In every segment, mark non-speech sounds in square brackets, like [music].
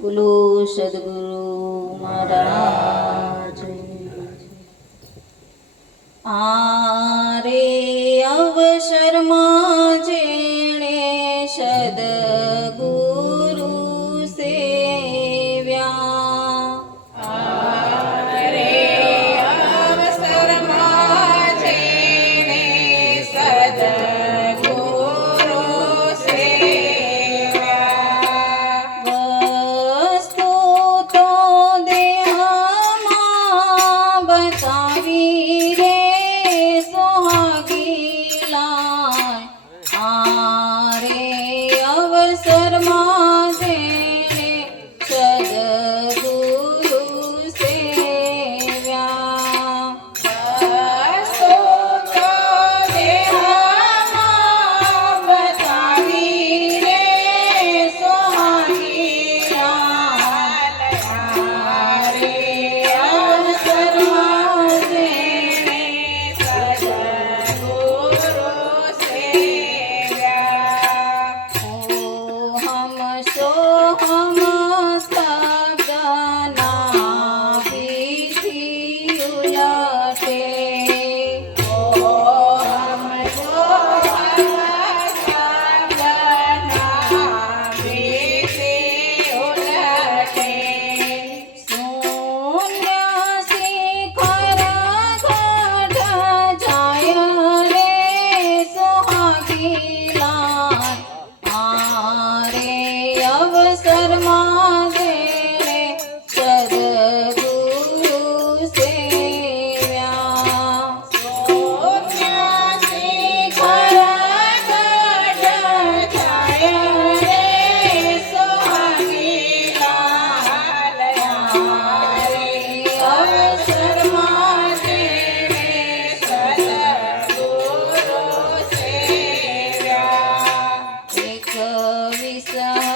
కులు సద్గురు మహారాజ్. ఆ Lisa.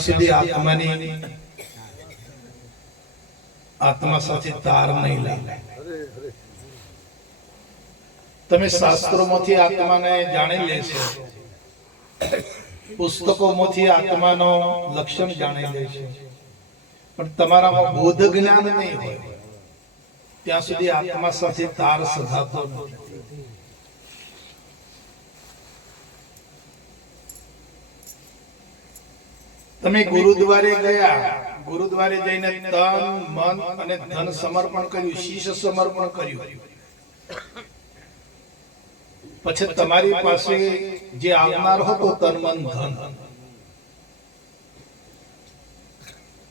ત્યાં સુધી આત્માની આત્મા સાથે તાર નહીં લાગે તમે શાસ્ત્રોમાંથી આત્માને જાણી લેશો પુસ્તકોમાંથી આત્માનો લક્ષણ જાણી લેશો પણ તમારામાં બોધ જ્ઞાન નહીં હોય ત્યાં સુધી આત્મા સાથે તાર સધાતો નથી તમે ગુરુદ્વારે ગયા. ગુરુદ્વારે જઈને તન મન અને ધન સમર્પણ કર્યું શીશ સમર્પણ કર્યું. પછી તમારી પાસે જે આવનાર હતો તન મન ધન.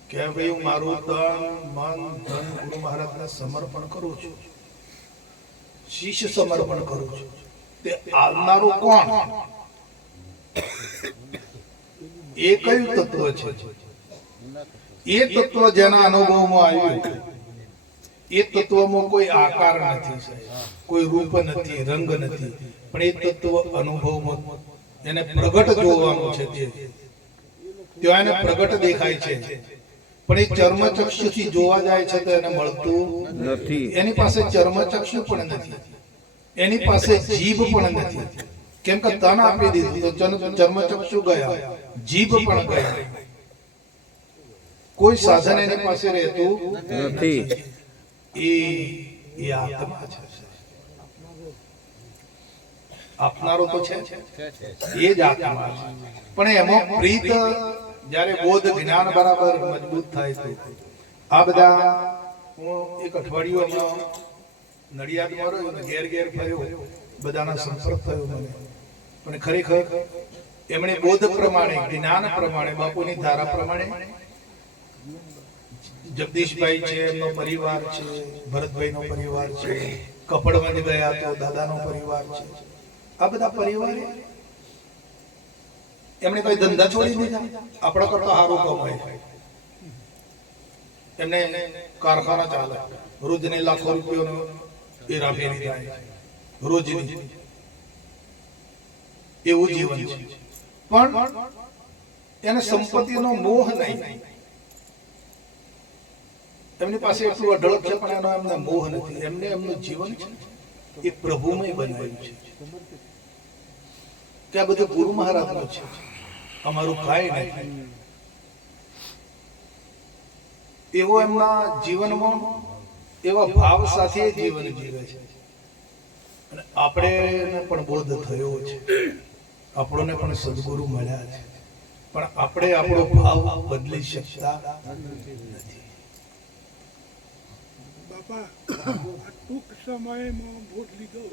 કે ભાઈ હું મારું તન મન ધન ગુરુ મહારાજને સમર્પણ કરું છું. શીશ સમર્પણ કરું છું. તે આવનારું કોણ? એ કયું તત્વ છે. એ તત્વ જેના અનુભવમાં આવ્યું એ તત્વમાં કોઈ આકાર નથી કોઈ રૂપ નથી, રંગ નથી. પણ એ તત્વ અનુભવમાં એને પ્રગટ જોવાનું છે તે. ત્યાં એને પ્રગટ દેખાય છે. પણ એ ચર્મચક્ષુથી જોવા જાય છે તો એને મળતું નથી. એની પાસે ચર્મચક્ષુ પણ નથી. એની પાસે જીભ પણ નથી. કેમ કે તન આપી દીધું તો ચર્મ- ચર્મચક્ષુ ગયા? જીભ પણ ગયા. કોઈ સાધન એની પાસે રહેતું નથી. એ એ આત્મા છે આપનારો તો છે. એ જ આત્મા છે. પણ એમાં પ્રીત જ્યારે બોધ જ્ઞાન બરાબર મજબૂત થાય છે આ બધા હું એક અઠવાડિયું નડિયાદમાં રહ્યો ઘેર ઘેર ફર્યો. બધાના સંપર્ક થયો મને. પણ ખરેખર એમણે બોધ પ્રમાણે, જ્ઞાન પ્રમાણે, બાપુની ધારા પ્રમાણે જગદીશભાઈ છે, એમનો પરિવાર છે, ભરતભાઈનો પરિવાર છે, કપડવંજ ગયા તો દાદાનો પરિવાર છે. આ બધા પરિવારે એમણે કોઈ ધંધા છોડી દીધા? આપણા કરતા સારું કમાય એમને કારખાના ચાલે. રોજને લાખો રૂપિયાનો હેરાફેરી થાય રોજની એવું જીવન છે. પણ એને સંપત્તિનો મોહ નહીં. એમની પાસે એટલું અઢળક છે, પણ એનો એમને મોહ નથી. એમને એમનું જીવન છે એ પ્રભુમય બનાવ્યું છે. કે આ બધું ગુરુ મહારાજનું છે. અમારું કાંઈ નહીં. એવો એમના જીવનમાં એવા ભાવ સાથે જીવન જીવે છે. અને આપણે પણ બોધ થયો છે. આપણને પણ સદગુરુ મળ્યા છે. પણ આપણે આપણો ભાવ બદલી શકતા નથી. બાપા ટૂંક સમયમાં ભોટ લીધો.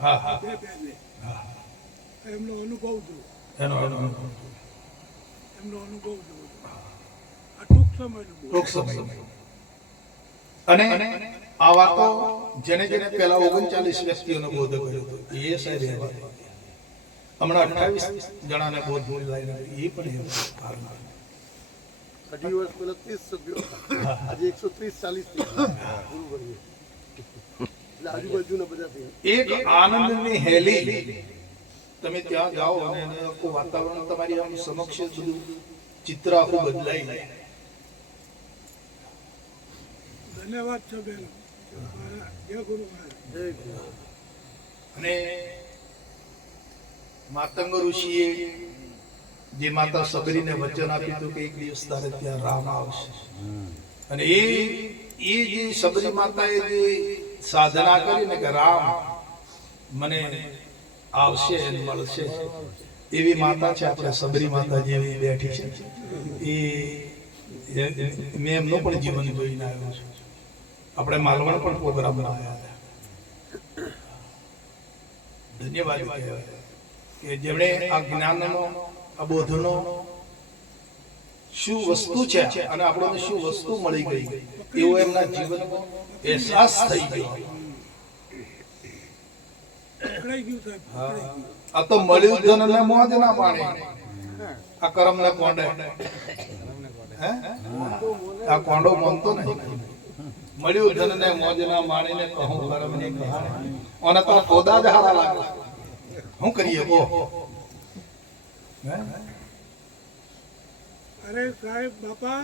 હા હા. બે બેને. એમનો અનુભવ જો એનો અનુભવ. એમનો અનુભવ જો આ ટૂંક સમયનો ટૂંક સમય અને આ વાતો જેને જેને પેલા ઓગણચાલીસ વ્યક્તિઓનો બોધ કર્યો હતો એ સાહેબ એ વાત હમણાં અઠાવીસ જણાને બોધ બોલાય એ પણ એક આનંદની હેલી તમે ત્યાં જાઓ અને વાતાવરણ તમારી આમ સમક્ષ બધું ચિત્ર આખું બદલાઈ જાય ધન્યવાદ છે બેન. જય ગુરુ. અને માતંગ ઋષિએ જે માતા સબરીને વચન આપ્યું હતું કે એક દિવસ તારે ત્યાં રામ આવશે. અને એ એ જે સબરી માતાએ જે સાધના કરી ને કે રામ, મને આવશે મળશે. એવી માતા છે આપણે સબરી માતા જેવી બેઠી છે. એ- મેં એમનું પણ જીવન જોઈને આવ્યો છું. આપણે માલવણ પણ પ્રોગ્રામ આવ્યા હતા. ધન્યવાદ કે જેમણે આ જ્ઞાનનો આ બોધનો શું વસ્તુ છે અને આપણને શું વસ્તુ મળી ગઈ એવો એમના જીવનમાં અહેસાસ થઈ ગયું. આ તો મળ્યું ધન ને મોજ ના પાણી આ કરમ ને કોંડે. આ કોંડો મનતો નહીં. મળ્યું ધન ને મોજ ના માણી ને કહું કરમ ને કહાણી ઓને તો ખોદા જ હારા લાગે શું કરીએ કહો અરે સાહેબ બાપા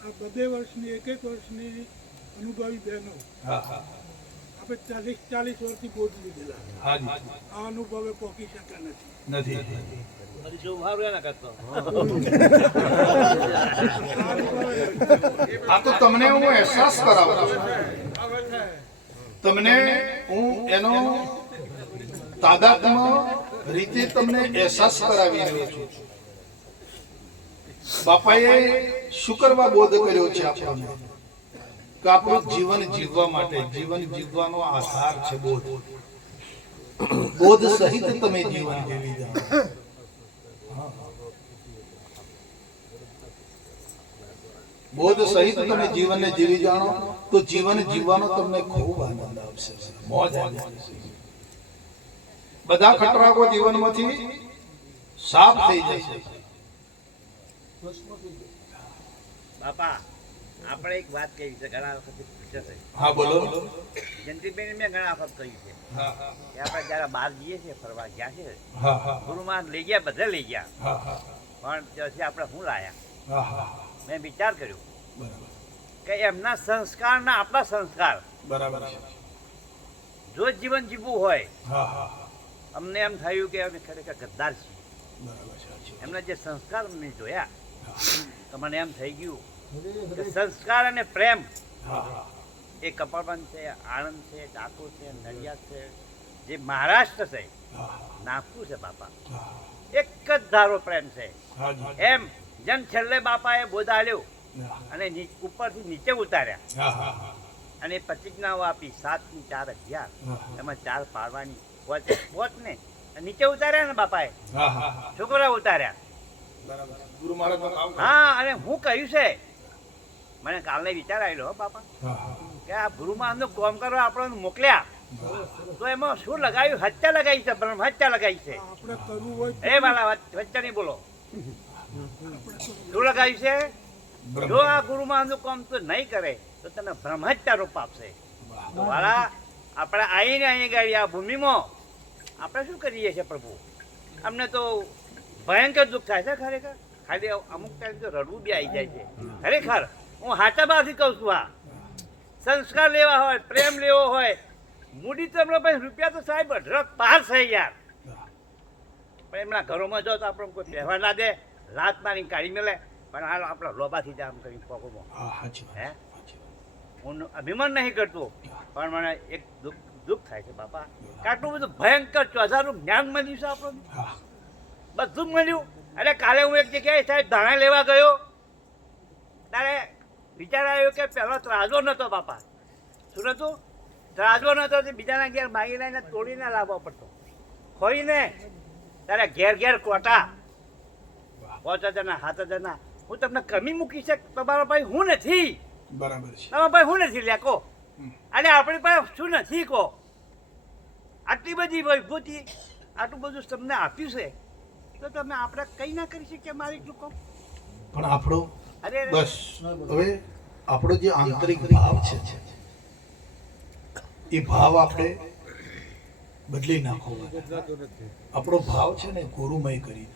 આ બધે વર્ષની એક એક વર્ષની અનુભવી બહેનો હા હા. આપણે ચાલીસ ચાલીસ વર્ષથી બોધ લીધેલા. આ અનુભવે પોકી શક્યા નથી. નથી. આ તો તમને હું અહેસાસ કરાવું તમને હું એનો તાદાત્મ રીતે તમને અહેસાસ કરાવી રહ્યો છું. બાપાએ શું કરવા બોધ કર્યો છે આપણને કે આપણું જીવન જીવવા માટે, જીવન જીવવાનો આધાર છે બોધ. બોધ સહિત તમે જીવન જીવી જાઓ બોધ સહિત તમે જીવનને જીવી જાણો તો જીવન જીવવાનો તમને ખૂબ આનંદ આવશે. મોજ આવશે બધા ખટરાગો જીવનમાંથી સાફ થઈ જશે. બાપા આપણે એક વાત કહી છે ઘણા વખત હા બોલો. જયંતિબેન મેં ઘણા વખત કહ્યું છે કે આપણે જ્યારે બહાર જઈએ છીએ ફરવા ગયા છે હા હા ગુરુમાં લઈ ગયા બધે લઈ ગયા. પણ ત્યાંથી આપણે શું લાયા? હા હા. મેં વિચાર કર્યો કે એમના સંસ્કારના આપણા સંસ્કાર. બરાબર જો જીવન જીવવું હોય હા હા હા. અમને એમ થયું કે અમે ખરેખર ગદ્દાર છીએ. એમના જે સંસ્કાર અમને જોયા તો મને એમ થઈ ગયું કે સંસ્કાર અને પ્રેમ એ કપડબંધ છે આણંદ છે ડાકોર છે નડિયાદ છે જે મહારાષ્ટ્ર છે નાગપુર છે બાપા. એક જ ધારો પ્રેમ છે. એમ જેમ છેલ્લે બાપાએ બોધાલ્યો હા અને ઉપરથી નીચે ઉતાર્યા. હા હા હા અને પ્રતિજ્ઞાઓ આપી સાતની ચાર અગિયાર એમાં ચાર પાડવાની પોતે પોત ને નીચે ઉતાર્યા ને બાપાએ. હા હા હા. છોકરા ઉતાર્યા. હા અને હું કહ્યું છે. મને કાલને વિચાર આવેલો હો બાપા. કે આ ગુરુમાં અંદર કોમ કરવા આપણને મોકલ્યા. તો એમાં શું લગાવ્યું? હત્યા લગાવી છે બ્રહ્મ હત્યા લગાવી છે. આપણે કરવું હોય એ મારા વચ્ચે નહીં બોલો. શું લગાવ્યું છે. જો આ ગુરુમાનનું કામ તું નહીં કરે તો તને બ્રહ્મહત્યા રૂપ આપશે તો વાળા આપણે આવીને અહીં ગાડી આ ભૂમિમાં આપણે શું કરીએ છીએ પ્રભુ? અમને તો ભયંકર દુઃખ થાય છે ખરેખર. ખાલી અમુક ટાઈમ તો રડવું બી આવી જાય છે. ખરેખર હું હાચાબાથી કહું છું આ. સંસ્કાર લેવા હોય પ્રેમ લેવો હોય મૂડી તો એમના પાસે રૂપિયા તો સાહેબ અઢળક પાર છે યાર. પણ એમના ઘરોમાં જાઓ તો આપણે કોઈ પહેવા ના દે લાત મારી કાઢી મેલે. પણ હાલ આપણા લોભાથી જ આમ કરી પોકોમાં હા હે? અભિમાન નહીં કરતો પણ મને એક દુઃખ દુઃખ થાય છે બાપા. આટલું બધું ભયંકર ચોધાનું જ્ઞાન મળ્યું છે આપણને? બધું મળ્યું. અરે કાલે હું એક જગ્યાએ સાહેબ ધાણા લેવા ગયો. ત્યારે વિચાર આવ્યો કે પહેલો ત્રાજો નહોતો બાપા. શું નહોતું ત્રાજો નહોતો તે બીજાના ઘેર માગી લઈને તોડીને લાવવો પડતો. ખોઈને ત્યારે ઘેર ઘેર કોટા. પાંચ હજારના સાત હજારના હું તમને કમી મૂકી શક તમારા ભાઈ હું નથી? બરાબર છે. તમારા ભાઈ હું નથી લ્યા કહો. અને આપણી પાસે શું નથી કહો. આટલી બધી વૈભૂતિ આટલું બધું તમને આપ્યું છે તો તમે આપણે કંઈ ના કરી શકીએ મારી ચૂકો પણ આપણો અરે બસ હવે આપણો જે આંતરિક ભાવ છે એ ભાવ આપણે બદલી નાખો. આપણો ભાવ છે ને ગુરુમય કરી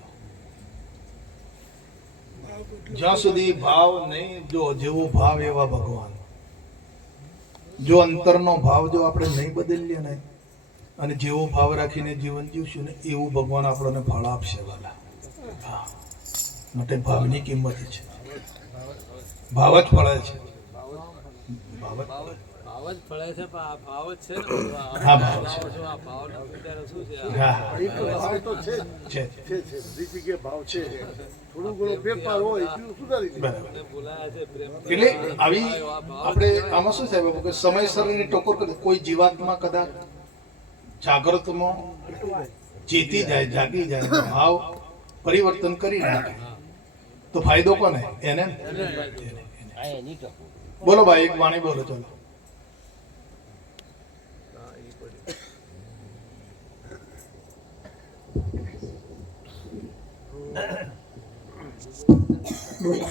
જ્યાં સુધી ભાવ નહીં, જો જેવો ભાવ એવા ભગવાન. જો અંતરનો ભાવ જો આપણે નહીં બદલીએ ને, અને જેવો ભાવ રાખીને જીવન જીવશું ને, એવું ભગવાન આપણને ફળ આપશે વાલા હા. માટે ભાવની કિંમત છે. ભાવ જ ફળે છે. ભાવ જ. ભાવ જ ફળે છે પણ આ ભાવ જ છે ને [coughs] આ ભાવ છે. આ ભાવ અત્યારે શું છે? આ? હા. એ તો ભાવ તો છે છે. છે છે બધી ભાવ છે. થોડું ઘણો ફેરફાર હોય એટલું સુધારી દે. બરાબર. મને બોલાયા છે પ્રેમ એટલે આવી આપણે આમાં શું સાહેબ? કે સમયસર એની ટકોર કરી કોઈ જીવાતમાં કદાચ જાગૃતમાં જીતી જાય જાગી જાય ભાવ પરિવર્તન કરી નાખે. તો ફાયદો કોને? એને એને. બોલો ભાઈ એક વાણી બોલો ચલો.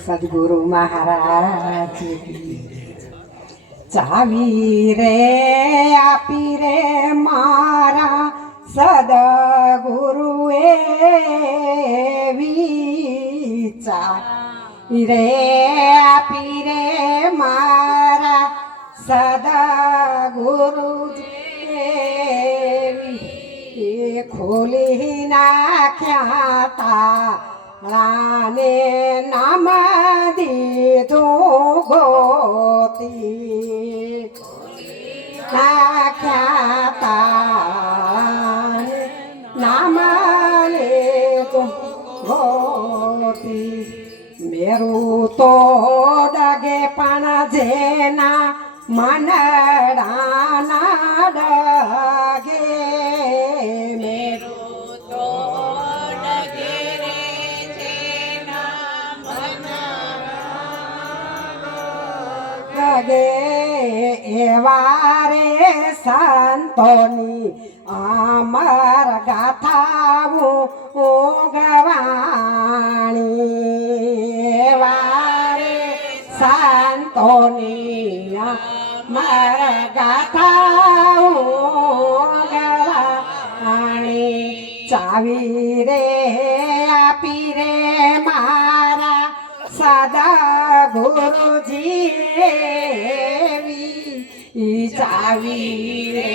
सद्गुरु महाराज चावी रे आपी रे मारा सदगुरु चा रे आपी रे मारा सदगुरु खोली ना क्या રાને નામ દીધું ગોતી નાખ્યા તા નામ લીધું ગોતી મેરું તો ડગે એવા રે સંતોની અમર ગાથાવું ગવાણી વારે સંતોની અમર ગાથાવું ગવાણી ચાવી રે આપી રે મારા સદા ગુરુજી ચાવી રે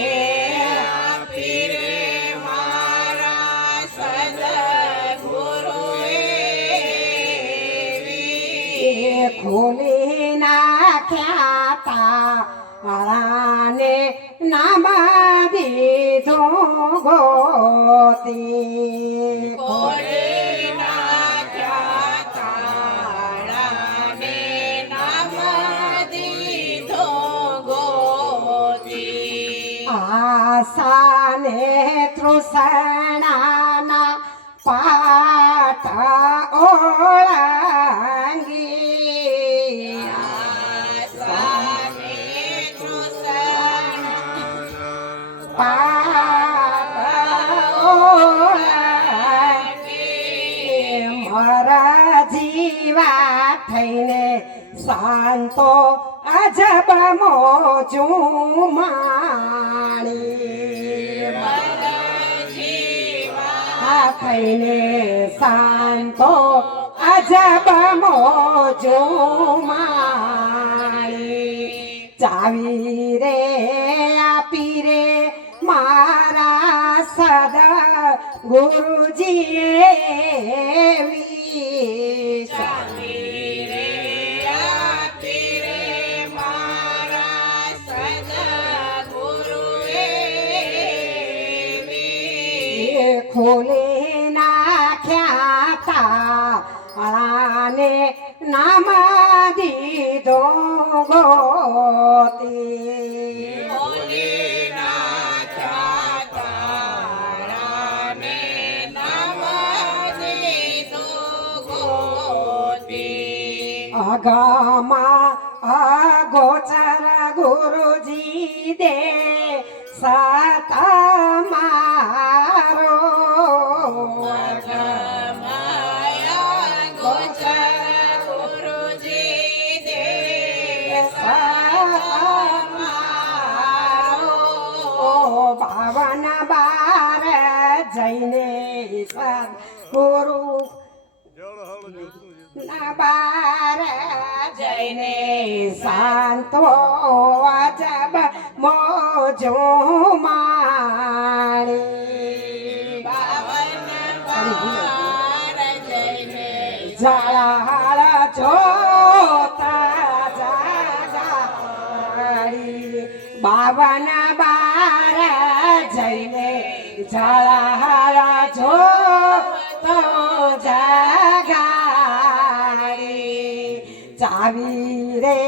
આપી રે મારા સદા ગુરુ ખોલી નાખ્યા તા. રાને નામ દીધો ગોતી તૃષણાના પાટ ઓળંગી. મારા જીવા થઈને શાંતો અજબ મોજું થઈને શાંતો અજબ મોજો માણી ચાવી રે આપી રે મારા સદા ગુરુજી એવી ચાવી રે આપી રે મારા સદા ગુરુ ખોલે ભાવન બાર જઈને સદ ગુરુ બાર જઈને શાંતો જબ મોજો માણી. જળાળ જોતા બાવન જળાળ જોતો જાગાડી ચાવી રે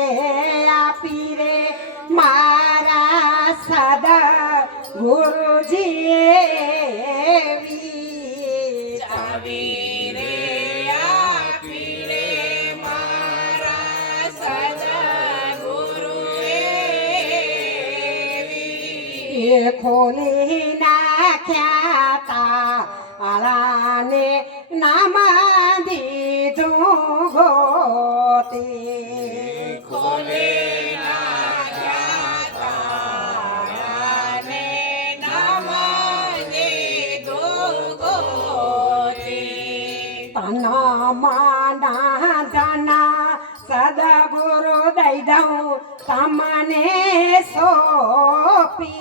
આપી રે મારા સદા ગુરુજી ચાવી રે આપી રે મારા સદા ગુરુએ ખોલી નાખ્યા તા આલાને નામ દીધું ગોતી ખોલે તના માના સદગુરુ દઈ દઉં તમને સોપી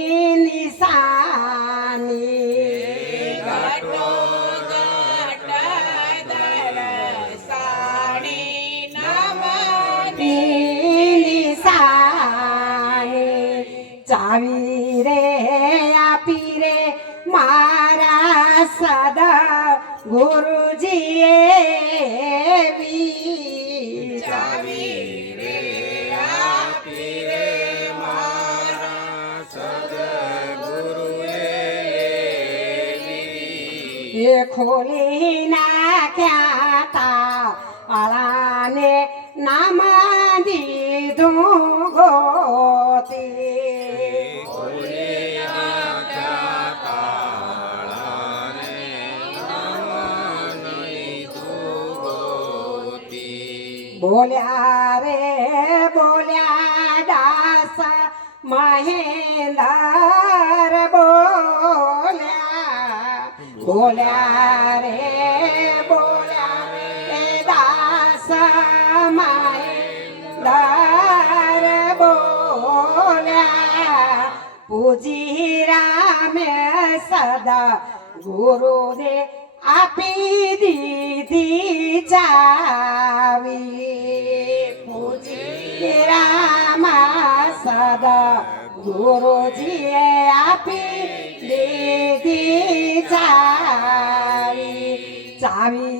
ગુરુજીએ ખોલી નાખ્યા તા અલાને નામ દીધું ગોતી બોલ્યા રે બોલ્યા દાસ મહેન્દર બોલ્યા. બોલ્યા રે બોલ્યા રે દાસ મહેન્દર બોલ્યા. પૂજી રામે સદા ગુરુને આપી દીધી ચાવી પૂજી રામા સદા ગુરુજીએ આપી દીધી ચાવી ચાવી